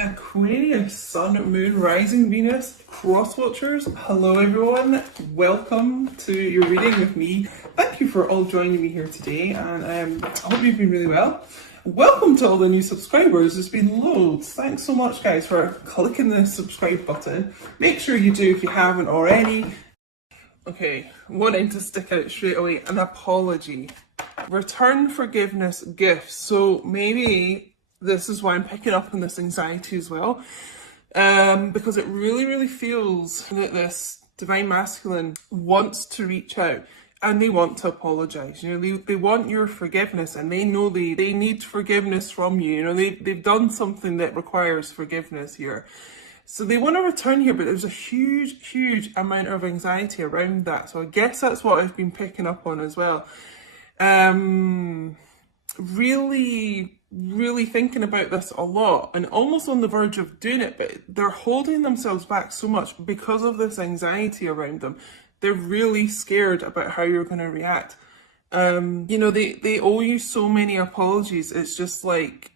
Aquarius, Sun, Moon, Rising, Venus, Cross Watchers. Hello everyone, welcome to your reading with me. Thank you for all joining me here today, and I hope you've been really well. Welcome to all the new subscribers, there's been loads. Thanks so much guys for clicking the subscribe button. Make sure you do if you haven't already. Okay, wanting to stick out straight away, an apology. Return forgiveness gifts. So maybe this is why I'm picking up on this anxiety as well, because it really feels that this divine masculine wants to reach out and they want to apologize. You know, they want your forgiveness, and they know they need forgiveness from you. You know, they've done something that requires forgiveness here. So they want to return here, but there's a huge amount of anxiety around that. So I guess that's what I've been picking up on as well. Really thinking about this a lot and almost on the verge of doing it, but they're holding themselves back so much because of this anxiety around them. They're really scared about how you're going to react. You know, they owe you so many apologies. It's just like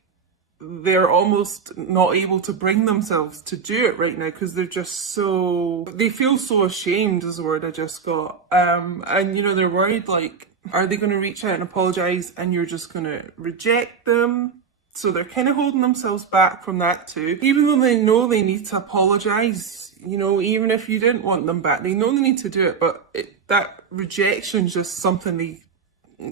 they're almost not able to bring themselves to do it right now because they're just they feel so ashamed is the word I just got. And you know, they're worried, like, are they going to reach out and apologize and you're just going to reject them? So they're kind of holding themselves back from that too. Even though they know they need to apologize, you know, even if you didn't want them back, they know they need to do it, but that rejection is just something they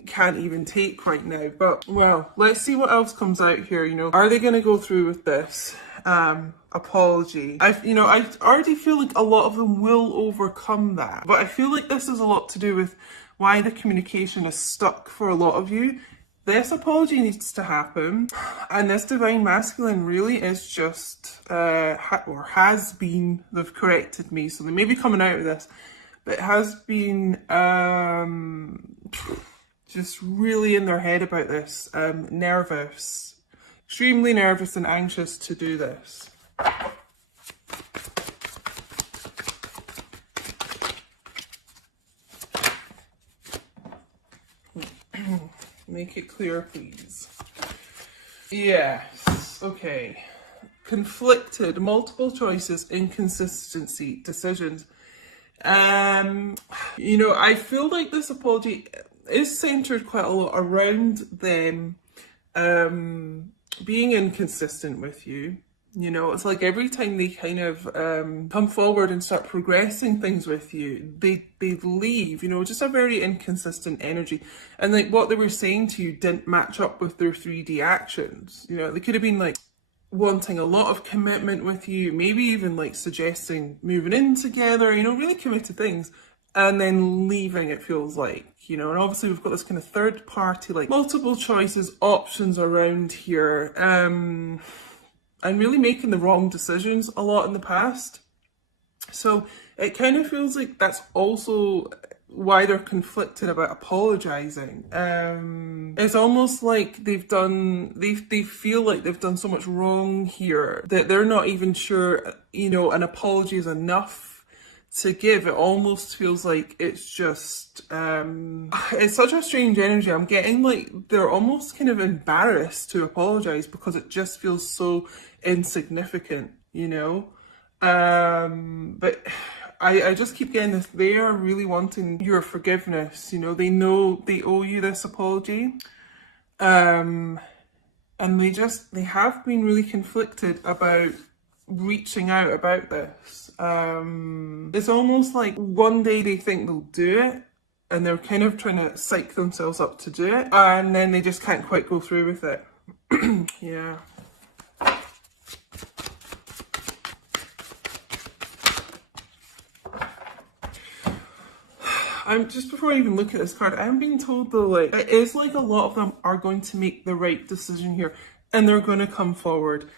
can't even take right now. But well, let's see what else comes out here. You know, are they going to go through with this apology? I already feel like a lot of them will overcome that, but I feel like this is a lot to do with why the communication is stuck for a lot of you. This apology needs to happen, and this divine masculine really is just or has been, they've corrected me, so they may be coming out of this, but it has been just really in their head about this, nervous, extremely nervous and anxious to do this. Make it clear, please. Yes, okay. Conflicted, multiple choices, inconsistency, decisions. You know, I feel like this apology is centered quite a lot around them being inconsistent with you. You know, it's like every time they kind of come forward and start progressing things with you, they leave, you know, just a very inconsistent energy. And like what they were saying to you didn't match up with their 3D actions. You know, they could have been like wanting a lot of commitment with you, maybe even like suggesting moving in together, you know, really committed things, and then leaving, it feels like, you know. And obviously we've got this kind of third party, like multiple choices, options around here. And really making the wrong decisions a lot in the past. So it kind of feels like that's also why they're conflicted about apologizing. It's almost like they feel like they've done so much wrong here that they're not even sure, you know, an apology is enough to give. It almost feels like it's just it's such a strange energy. I'm getting like they're almost kind of embarrassed to apologize because it just feels so insignificant, you know. But I just keep getting this, they are really wanting your forgiveness. You know, they know they owe you this apology, and they have been really conflicted about reaching out about this. It's almost like one day they think they'll do it and they're kind of trying to psych themselves up to do it, and then they just can't quite go through with it. Yeah. Just before I even look at this card, I'm being told though, like, it is like a lot of them are going to make the right decision here, and they're going to come forward.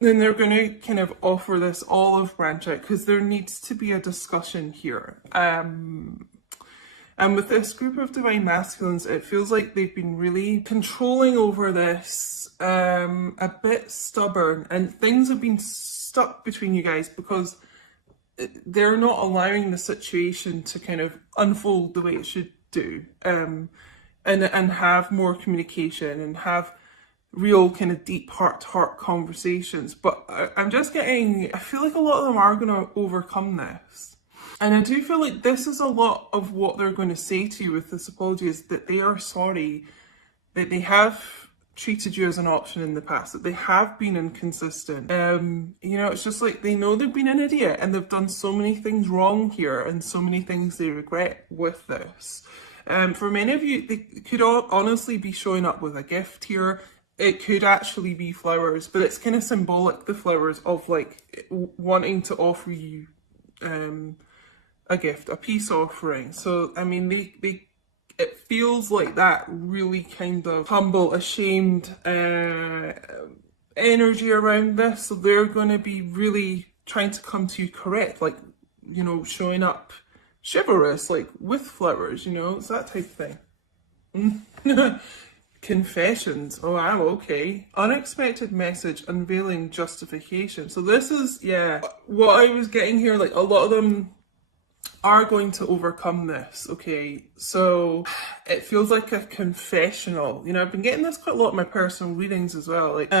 Then they're going to kind of offer this olive branch out because there needs to be a discussion here. And with this group of divine masculines, it feels like they've been really controlling over this, a bit stubborn, and things have been stuck between you guys because they're not allowing the situation to kind of unfold the way it should do, and have more communication and have real kind of deep heart-to-heart conversations. But I'm just getting, I feel like a lot of them are going to overcome this. And I do feel like this is a lot of what they're going to say to you with this apology, is that they are sorry, that they have treated you as an option in the past, that they have been inconsistent. You know, it's just like they know they've been an idiot and they've done so many things wrong here and so many things they regret with this. For many of you, they could honestly be showing up with a gift here. It could actually be flowers, but it's kind of symbolic, the flowers, of like wanting to offer you a gift, a peace offering. So, I mean, it feels like that really kind of humble, ashamed energy around this. So they're going to be really trying to come to you correct, like, you know, showing up chivalrous, like with flowers, you know, it's that type of thing. Confessions. Oh, I'm okay. Unexpected message, unveiling justification. So this is, yeah, what I was getting here, like a lot of them are going to overcome this, okay? So it feels like a confessional. You know, I've been getting this quite a lot in my personal readings as well. Like,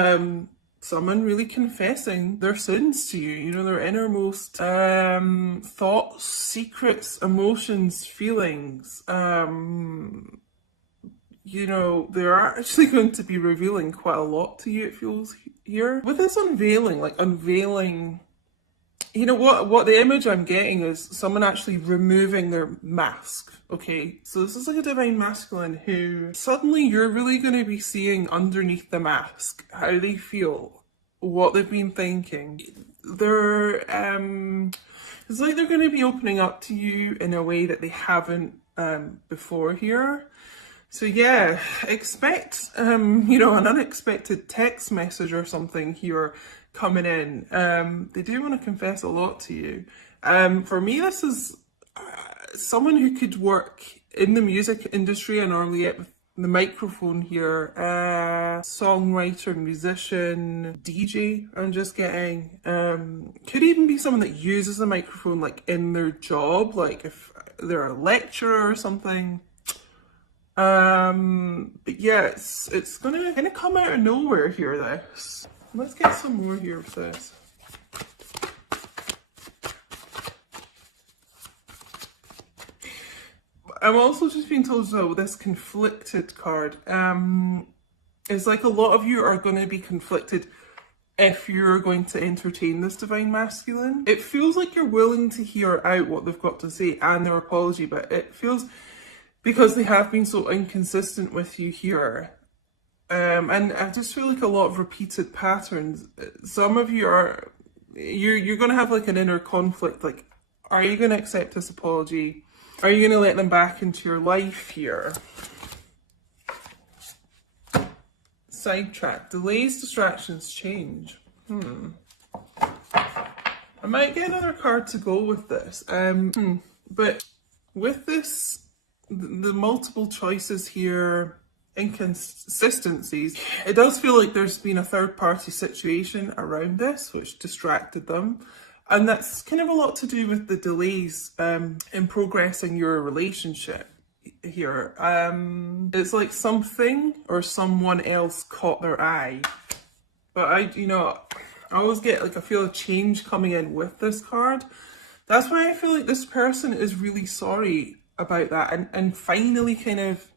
someone really confessing their sins to you, you know, their innermost thoughts, secrets, emotions, feelings. You know, they're actually going to be revealing quite a lot to you, it feels here. With this unveiling, like unveiling, you know, what the image I'm getting is someone actually removing their mask, okay? So this is like a divine masculine who suddenly you're really going to be seeing underneath the mask how they feel, what they've been thinking. They're, it's like they're going to be opening up to you in a way that they haven't before here. So yeah, expect, you know, an unexpected text message or something here coming in. They do want to confess a lot to you. For me, this is someone who could work in the music industry. I normally get the microphone here. Songwriter, musician, DJ, I'm just getting. Could even be someone that uses the microphone like in their job, like if they're a lecturer or something. But yeah, it's gonna kind of come out of nowhere here, this. Let's get some more here with this. I'm also just being told as well with this conflicted card, it's like a lot of you are going to be conflicted if you're going to entertain this divine masculine. It feels like you're willing to hear out what they've got to say and their apology, but it feels, because they have been so inconsistent with you here. And I just feel like a lot of repeated patterns. Some of you are, you're going to have like an inner conflict. Like, are you going to accept this apology? Are you going to let them back into your life here? Sidetrack. Delays, distractions, change. I might get another card to go with this. But with this, the multiple choices here, inconsistencies, it does feel like there's been a third party situation around this which distracted them, and that's kind of a lot to do with the delays in progressing your relationship here. It's like something or someone else caught their eye, but I always get like, I feel a change coming in with this card. That's why I feel like this person is really sorry about that, and finally kind of,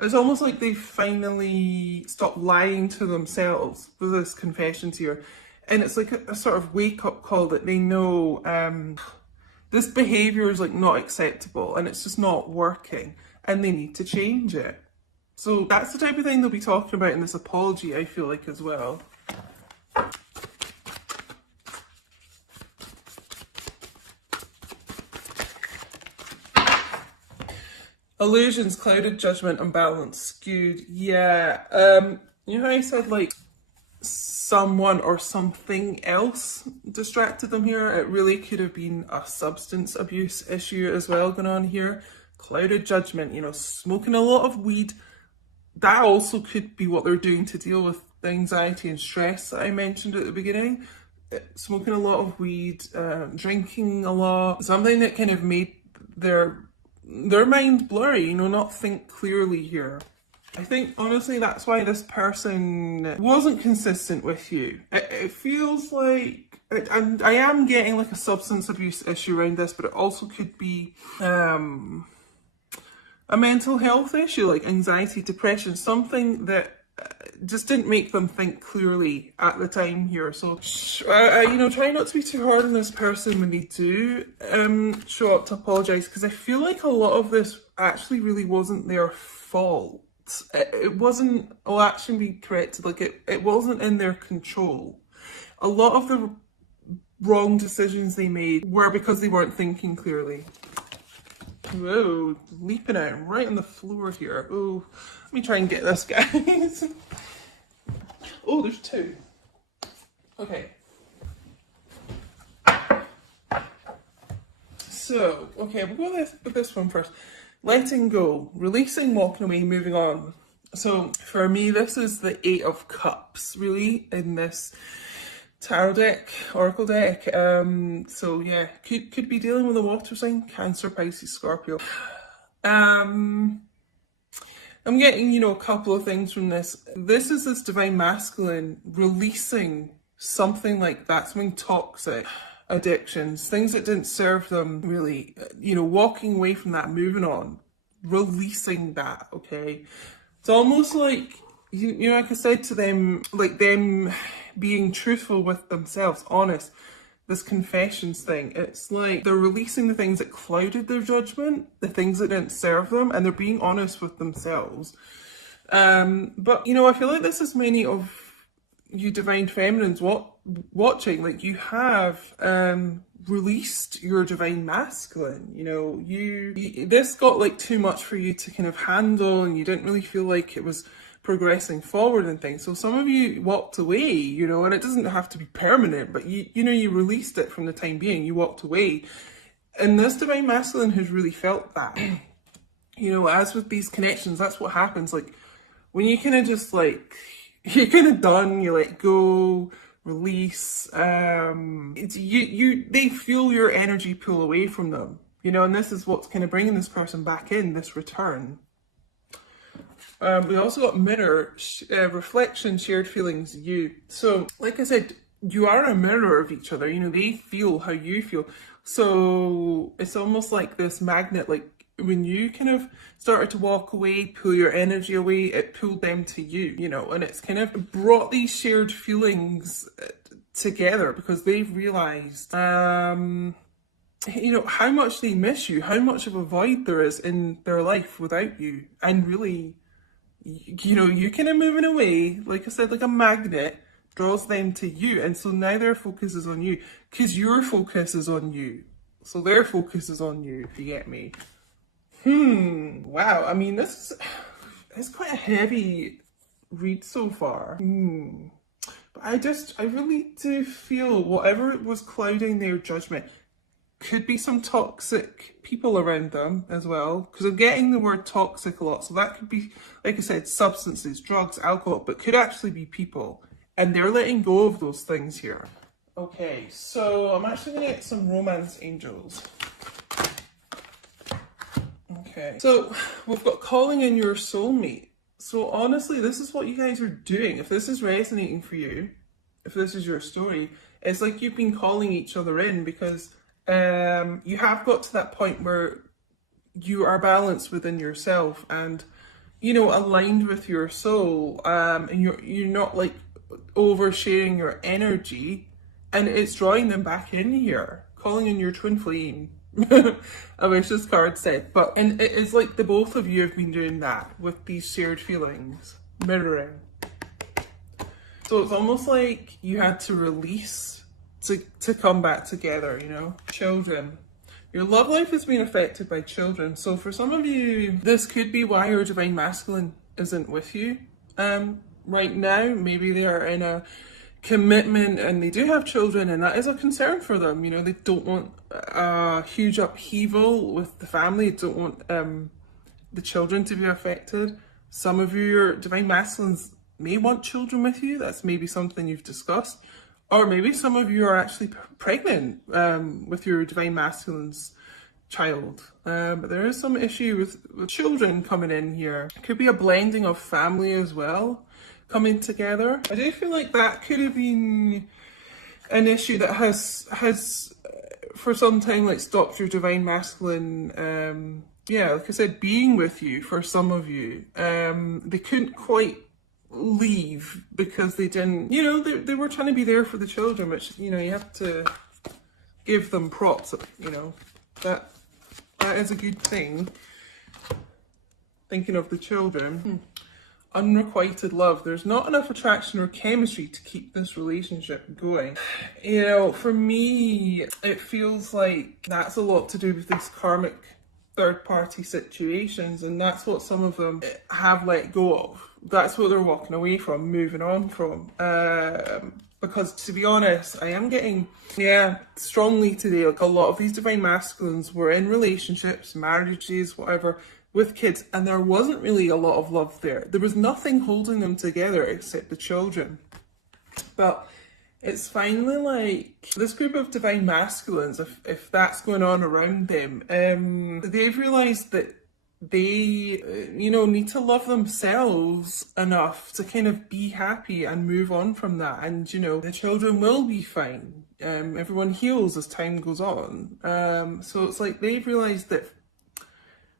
it's almost like they finally stopped lying to themselves with this confessions here. And it's like a sort of wake-up call that they know this behaviour is like not acceptable and it's just not working and they need to change it. So that's the type of thing they'll be talking about in this apology, I feel like, as well. Illusions, clouded, judgment, unbalanced, skewed. Yeah. You know how I said like someone or something else distracted them here? It really could have been a substance abuse issue as well going on here. Clouded judgment, you know, smoking a lot of weed. That also could be what they're doing to deal with the anxiety and stress that I mentioned at the beginning. Smoking a lot of weed, drinking a lot, something that kind of made their mind blurry, you know, not think clearly here. I think, honestly, that's why this person wasn't consistent with you. It feels like, and I am getting like a substance abuse issue around this, but it also could be a mental health issue, like anxiety, depression, something that just didn't make them think clearly at the time here. So, you know, try not to be too hard on this person when they do show up to apologise, because I feel like a lot of this actually really wasn't their fault. It wasn't, I'll actually be corrected, like it wasn't in their control. A lot of the wrong decisions they made were because they weren't thinking clearly. Whoa, leaping out right on the floor here. Oh, let me try and get this, guys. Oh, there's two. Okay. So, okay, we'll go with this one first. Letting go, releasing, walking away, moving on. So, for me, this is the Eight of Cups, really, in this tarot deck, oracle deck. So yeah, could be dealing with a water sign, Cancer, Pisces, Scorpio. I'm getting, you know, a couple of things from this. This is this divine masculine releasing something like that, something toxic, addictions, things that didn't serve them really, you know, walking away from that, moving on, releasing that, okay? It's almost like, you know, like I said to them, like them being truthful with themselves, honest, this confessions thing, it's like they're releasing the things that clouded their judgment, the things that didn't serve them, and they're being honest with themselves. But, you know, I feel like this is many of you divine feminines watching, like you have released your divine masculine, you know, you this got like too much for you to kind of handle, and you didn't really feel like it was progressing forward and things. So some of you walked away, you know, and it doesn't have to be permanent, but you know, you released it from the time being, you walked away. And this divine masculine has really felt that. You know, as with these connections, that's what happens. Like when you kind of just like, you're kind of done, you let go, release, it's they feel your energy pull away from them, you know, and this is what's kind of bringing this person back in, this return. We also got mirror, reflection, shared feelings, you. So, like I said, you are a mirror of each other. You know, they feel how you feel. So, it's almost like this magnet, like when you kind of started to walk away, pull your energy away, it pulled them to you, you know, and it's kind of brought these shared feelings together because they've realised, you know, how much they miss you, how much of a void there is in their life without you. And really, you know, you kind of moving away, like I said, like a magnet draws them to you. And so now their focus is on you because your focus is on you. So their focus is on you, if you get me. Wow. I mean, it's quite a heavy read so far. But I really do feel whatever was clouding their judgment could be some toxic people around them as well, because I'm getting the word toxic a lot. So that could be, like I said, substances, drugs, alcohol, but could actually be people. And they're letting go of those things here. Okay, so I'm actually going to get some romance angels. Okay, so we've got calling in your soulmate. So honestly, this is what you guys are doing. If this is resonating for you, if this is your story, it's like you've been calling each other in because you have got to that point where you are balanced within yourself and, you know, aligned with your soul, and you're not like oversharing your energy, and it's drawing them back in here, calling in your twin flame. I wish this card said, and it is like the both of you have been doing that with these shared feelings, mirroring. So it's almost like you had to release to come back together, you know. Children. Your love life has been affected by children. So for some of you, this could be why your divine masculine isn't with you right now. Maybe they are in a commitment and they do have children, and that is a concern for them. You know, they don't want a huge upheaval with the family. They don't want the children to be affected. Some of you, your divine masculines may want children with you. That's maybe something you've discussed. Or maybe some of you are actually pregnant with your divine masculine's child. But there is some issue with children coming in here. It could be a blending of family as well coming together. I do feel like that could have been an issue that has for some time like stopped your divine masculine, yeah, like I said, being with you. For some of you, they couldn't quite leave because they didn't, you know, they were trying to be there for the children, which, you know, you have to give them props, you know, that is a good thing. Thinking of the children. Unrequited love. There's not enough attraction or chemistry to keep this relationship going. You know, for me, it feels like that's a lot to do with these karmic third-party situations, and that's what some of them have let go of. That's what they're walking away from, moving on from. Because to be honest, I am getting, yeah, strongly today, like a lot of these divine masculines were in relationships, marriages, whatever, with kids, and there wasn't really a lot of love there. There was nothing holding them together except the children. But it's finally like this group of divine masculines, if that's going on around them, they've realised that they, you know, need to love themselves enough to kind of be happy and move on from that. And, you know, the children will be fine. Everyone heals as time goes on. So it's like they've realised that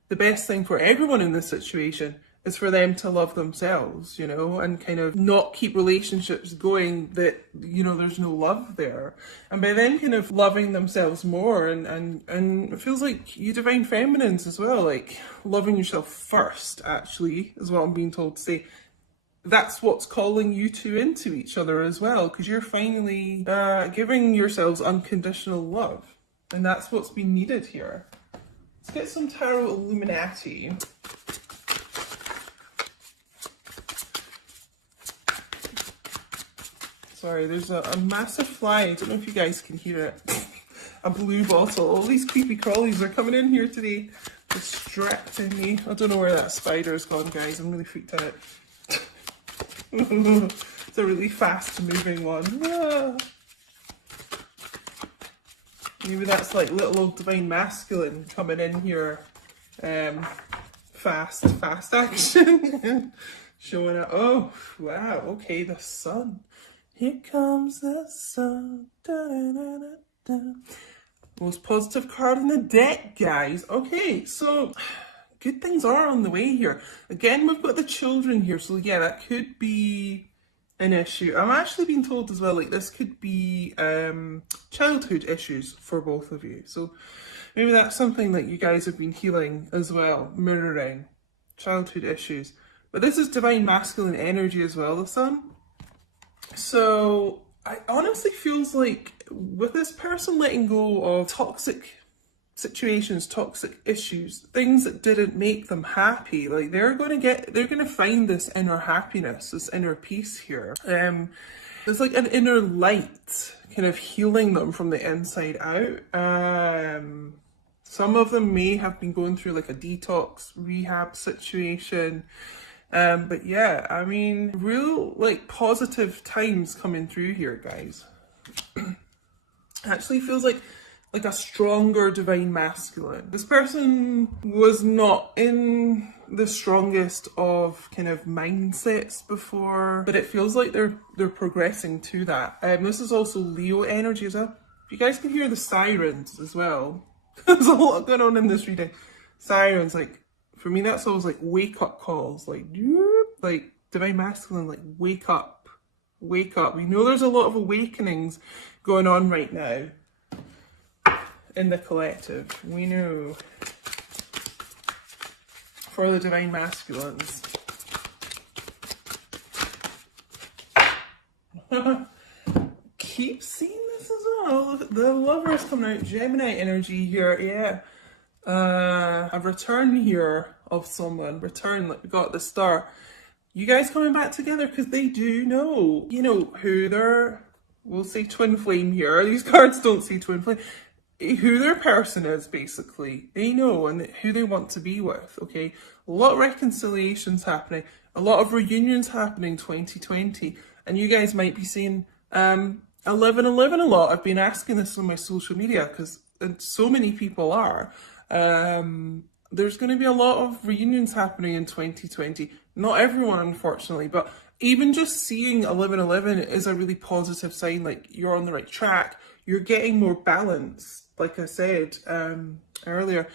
the best thing for everyone in this situation is for them to love themselves, you know, and kind of not keep relationships going that, you know, there's no love there. And by them kind of loving themselves more, and it feels like you divine feminines as well, like loving yourself first, actually, is what I'm being told to say. That's what's calling you two into each other as well, because you're finally giving yourselves unconditional love. And that's what's been needed here. Let's get some Tarot Illuminati. Sorry, there's a massive fly. I don't know if you guys can hear it. A blue bottle. All these creepy crawlies are coming in here today, distracting me. I don't know where that spider's gone, guys. I'm really freaked out. It's a really fast moving one. Ah. Maybe that's like little old divine masculine coming in here. Fast action. Showing it. Oh, wow. Okay, the sun. Here comes the sun. Da, da, da, da, da. Most positive card in the deck, guys. Okay, so good things are on the way here. Again, we've got the children here. So yeah, that could be an issue. I'm actually being told as well, like this could be childhood issues for both of you. So maybe that's something that you guys have been healing as well, mirroring childhood issues. But this is divine masculine energy as well, the sun. So I honestly feels like with this person letting go of toxic situations, toxic issues, things that didn't make them happy, like they're going to find this inner happiness, this inner peace here. There's like an inner light kind of healing them from the inside out. Some of them may have been going through like a detox rehab situation. But yeah, I mean, real like positive times coming through here, guys. Actually feels like a stronger divine masculine. This person was not in the strongest of kind of mindsets before, but it feels like they're progressing to that. This is also Leo energy as well. If you guys can hear the sirens as well, there's a lot going on in this reading. Sirens, like, for me, that's always like wake up calls, like divine masculine, like wake up, wake up. We know there's a lot of awakenings going on right now in the collective. We know for the divine masculines. Keep seeing this as well. The lovers coming out, Gemini energy here, yeah. A return here of someone, return, like we got the star. You guys coming back together because they do know, you know, who their, we'll say twin flame here. These cards don't say twin flame. Who their person is, basically. They know, and who they want to be with, okay? A lot of reconciliations happening, a lot of reunions happening 2020, and you guys might be seeing 1111 a lot. I've been asking this on my social media because so many people are. There's going to be a lot of reunions happening in 2020. Not everyone, unfortunately, but even just seeing 1111 is a really positive sign. Like, you're on the right track. You're getting more balance, like I said earlier,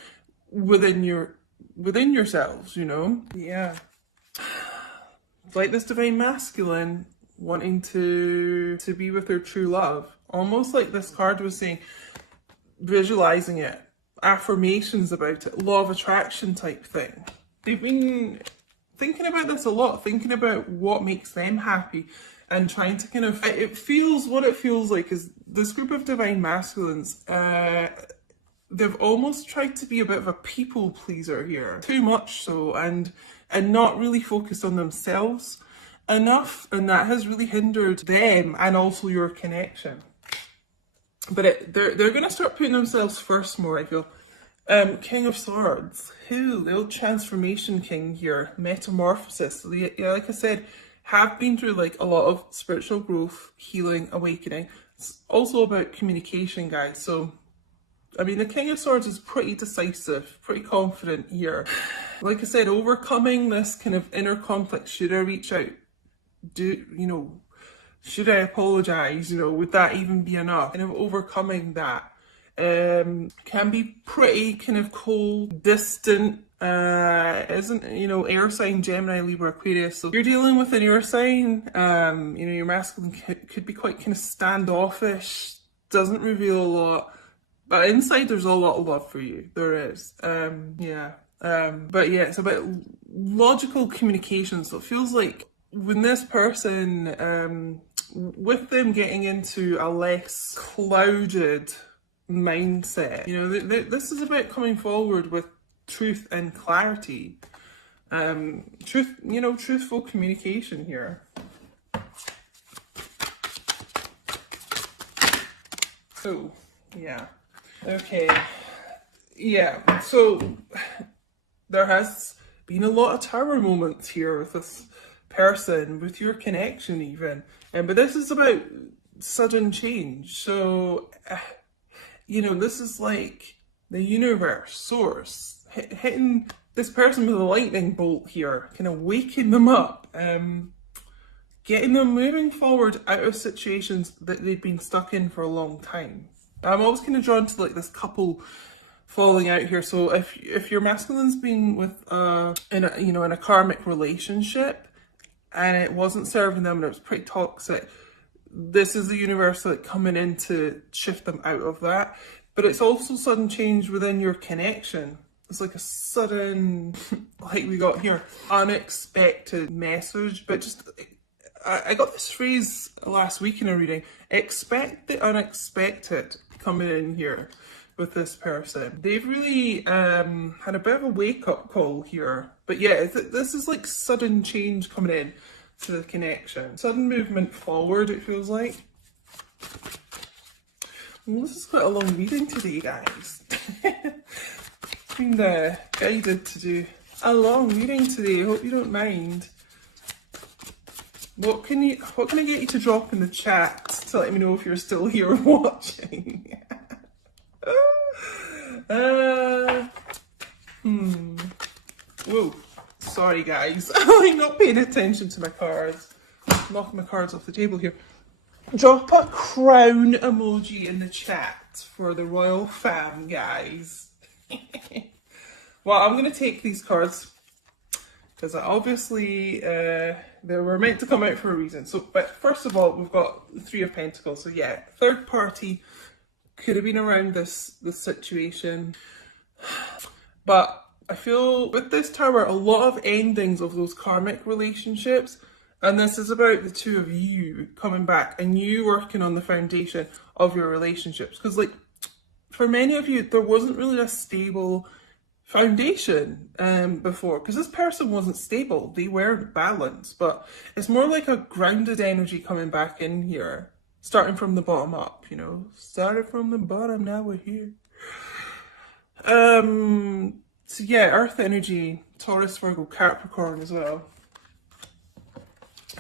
within yourselves, you know? Yeah. Like this divine masculine wanting to be with their true love. Almost like this card was saying, visualizing it, affirmations about it, law of attraction type thing. They've been thinking about this a lot, thinking about what makes them happy and trying to kind of, what it feels like is this group of divine masculines, they've almost tried to be a bit of a people pleaser here, too much so, and not really focused on themselves enough, and that has really hindered them and also your connection. But they're going to start putting themselves first more, I feel. King of Swords, the old transformation king here, metamorphosis. So like I said, have been through like a lot of spiritual growth, healing, awakening. It's also about communication, guys. So, I mean, the King of Swords is pretty decisive, pretty confident here. Like I said, overcoming this kind of inner conflict. Should I reach out? Should I apologize? Would that even be enough? Kind of overcoming that can be pretty kind of cold, distant, isn't, air sign, Gemini, Libra, Aquarius. So you're dealing with an air sign, your masculine could be quite kind of standoffish, doesn't reveal a lot, but inside there's a lot of love for you. There is. But yeah, it's about logical communication. So it feels like when this person, with them getting into a less clouded mindset, this is about coming forward with truth and clarity. Truthful communication here. So, yeah. Okay. Yeah, so there has been a lot of tower moments here with this person, with your connection even. But this is about sudden change. So, this is like the universe, source, hitting this person with a lightning bolt here, kind of waking them up, getting them moving forward out of situations that they've been stuck in for a long time. I'm always kind of drawn to like this couple falling out here. So if your masculine's been with in a karmic relationship and it wasn't serving them and it was pretty toxic, this is the universe like coming in to shift them out of that. But it's also sudden change within your connection. It's like a sudden, like we got here, unexpected message. But just, I got this phrase last week in a reading, expect the unexpected coming in here with this person. They've really had a bit of a wake-up call here. But yeah, this is like sudden change coming in to the connection. Sudden movement forward, it feels like. Well, this is quite a long reading today, guys. Been guided to do a long reading today. Hope you don't mind. What can I get you to drop in the chat to let me know if you're still here watching? Whoa. Sorry, guys. I'm not paying attention to my cards. Knocking my cards off the table here. Drop a crown emoji in the chat for the royal fam, guys. Well, I'm going to take these cards because obviously they were meant to come out for a reason. So, but first of all, we've got the Three of Pentacles. So yeah, third party could have been around this situation. But I feel with this tower, a lot of endings of those karmic relationships. And this is about the two of you coming back and you working on the foundation of your relationships. Because like, for many of you, there wasn't really a stable foundation before. Because this person wasn't stable. They weren't balanced. But it's more like a grounded energy coming back in here. Starting from the bottom up, Started from the bottom, now we're here. So yeah, Earth energy, Taurus, Virgo, Capricorn as well.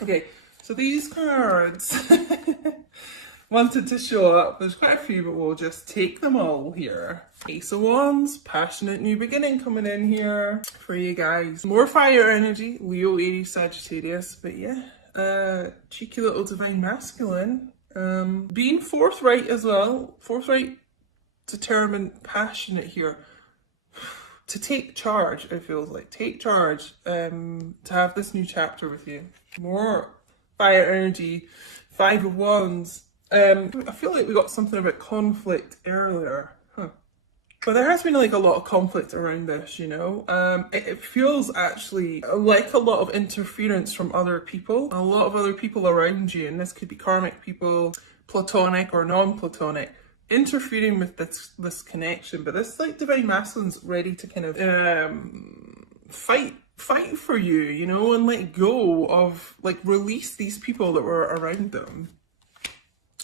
Okay, so these cards, wanted to show up. There's quite a few, but we'll just take them all here. Ace of Wands, passionate new beginning coming in here for you guys. More fire energy, Leo, Aries, Sagittarius, but yeah, cheeky little divine masculine. Being forthright as well, forthright, determined, passionate here. To take charge, it feels like. Take charge, to have this new chapter with you. More fire energy, 5 of Wands. I feel like we got something about conflict earlier. But there has been like a lot of conflict around this, you know. It feels actually like a lot of interference from other people. A lot of other people around you, and this could be karmic people, platonic or non-platonic, interfering with this connection. But this like divine masculine's ready to kind of fight for you, you know, and let go of, like, release these people that were around them.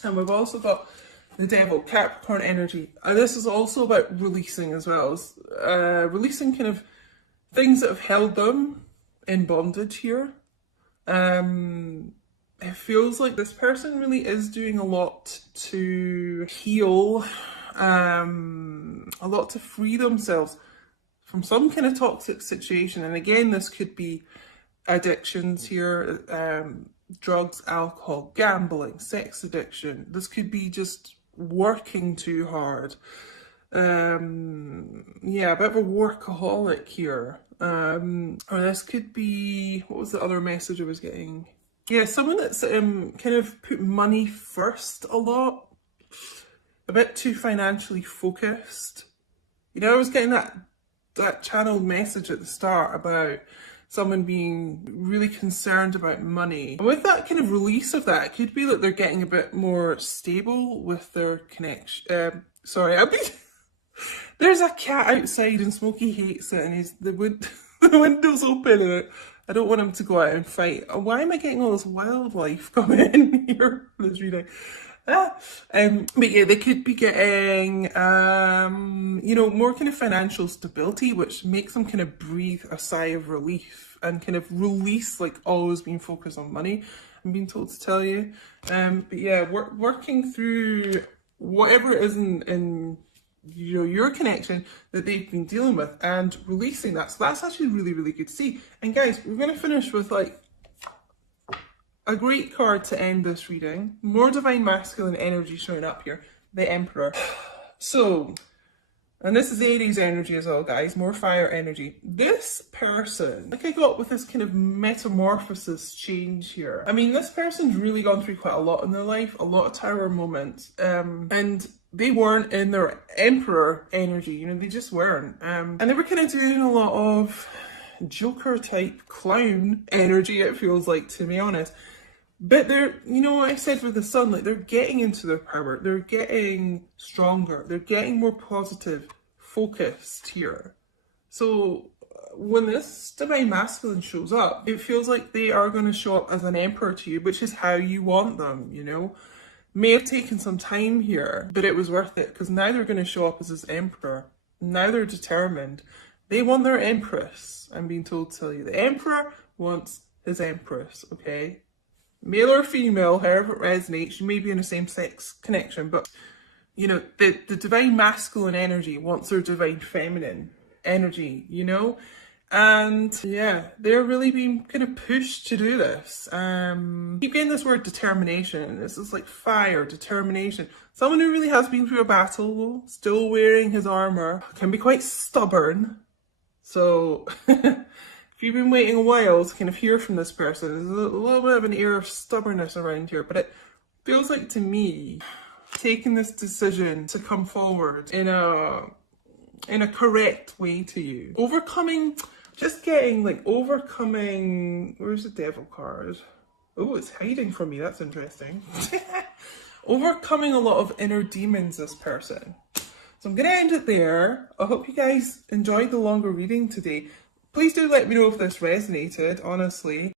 And we've also got the Devil, Capricorn energy. And this is also about releasing as well. Releasing kind of things that have held them in bondage here. It feels like this person really is doing a lot to heal, a lot to free themselves from some kind of toxic situation. And again, this could be addictions here, drugs, alcohol, gambling, sex addiction. This could be just working too hard. Yeah, a bit of a workaholic here. Or this could be, what was the other message I was getting? Yeah, someone that's kind of put money first a lot. A bit too financially focused. You know, I was getting that channeled message at the start about someone being really concerned about money. And with that kind of release of that, it could be that they're getting a bit more stable with their connection. Sorry, there's a cat outside and Smokey hates it, and the window's open, and I don't want him to go out and fight. Why am I getting all this wildlife coming in here for this reading? But yeah, they could be getting, you know, more kind of financial stability, which makes them kind of breathe a sigh of relief and kind of release, like, always being focused on money, I'm being told to tell you. But yeah, working through whatever it is in you know, your connection that they've been dealing with and releasing that. So that's actually really, really good to see. And guys, we're going to finish with, like, a great card to end this reading. More divine masculine energy showing up here. The Emperor. So, and this is Aries energy as well, guys. More fire energy. This person, like I got with this kind of metamorphosis change here. I mean, this person's really gone through quite a lot in their life. A lot of tower moments. And they weren't in their Emperor energy. You know, they just weren't. And they were kind of doing a lot of Joker type clown energy, it feels like, to be honest. But they're, you know what I said with the Sun, like, they're getting into their power, they're getting stronger, they're getting more positive, focused here. So when this divine masculine shows up, it feels like they are going to show up as an emperor to you, which is how you want them, you know. May have taken some time here, but it was worth it, because now they're going to show up as this emperor. Now they're determined. They want their empress, I'm being told to tell you. The emperor wants his empress, okay? Male or female, however it resonates, you may be in a same-sex connection, but, you know, the divine masculine energy wants their divine feminine energy, you know? And yeah, they're really being kind of pushed to do this. Keep getting this word determination. This is like fire, determination. Someone who really has been through a battle, still wearing his armor, can be quite stubborn. So if you've been waiting a while to kind of hear from this person, there's a little bit of an air of stubbornness around here, but it feels like to me, taking this decision to come forward in a correct way to you. Overcoming, just getting like overcoming, where's the Devil card? Oh, it's hiding from me, that's interesting. Overcoming a lot of inner demons, this person. So I'm going to end it there. I hope you guys enjoyed the longer reading today. Please do let me know if this resonated, honestly.